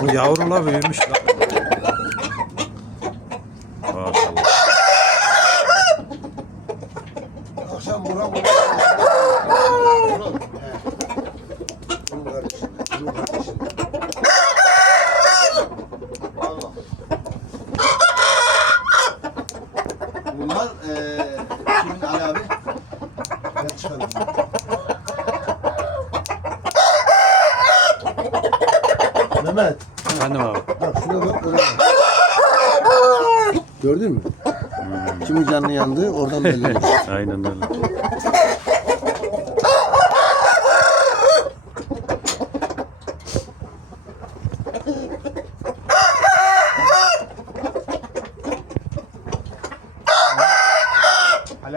Bu yavrular büyümüş lan. Maşallah. Bunlar eee kimin Ali abi? Ben çıkarım. Mehmet. Efendim abi. Bak şuna bak. Öyle bak. Gördün mü? Kimin canı yandı oradan belli olur. Aynen öyle.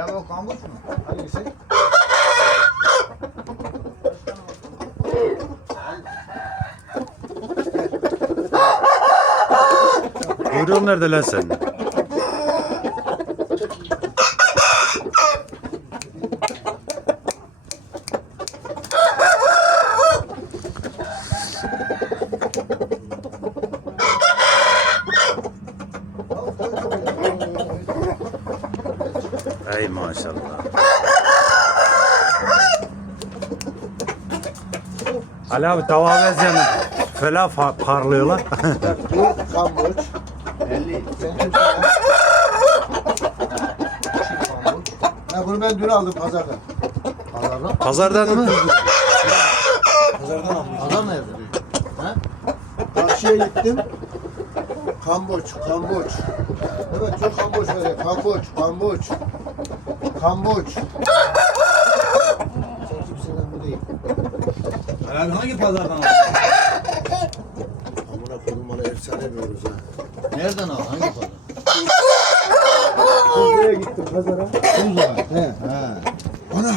Abi o kambuç mu? Hangisi? Kuyruğun nerede lan senin? Ey maşallah. Ali abi tava benzeyen fela fa- parlıyorlar. Bu kamboç. 50. Sen kimsin ya? Ha bunu ben dün aldım pazardan. Pazarda. Pazardan mı? Pazardan aldım. Pazar nerede? Ha? Karşıya gittim. Kamboç, kamboç. Evet çok kamboç var ya. Kamboç, kamboç. Kamboç. Sen kimsin lan bu değil. Abi hangi pazardan aldın? Koydum bana efsane diyoruz ha. Nereden aldın? Hangi pazar? Kuzlu'ya gittim pazara. Tuzla. He. He. Ana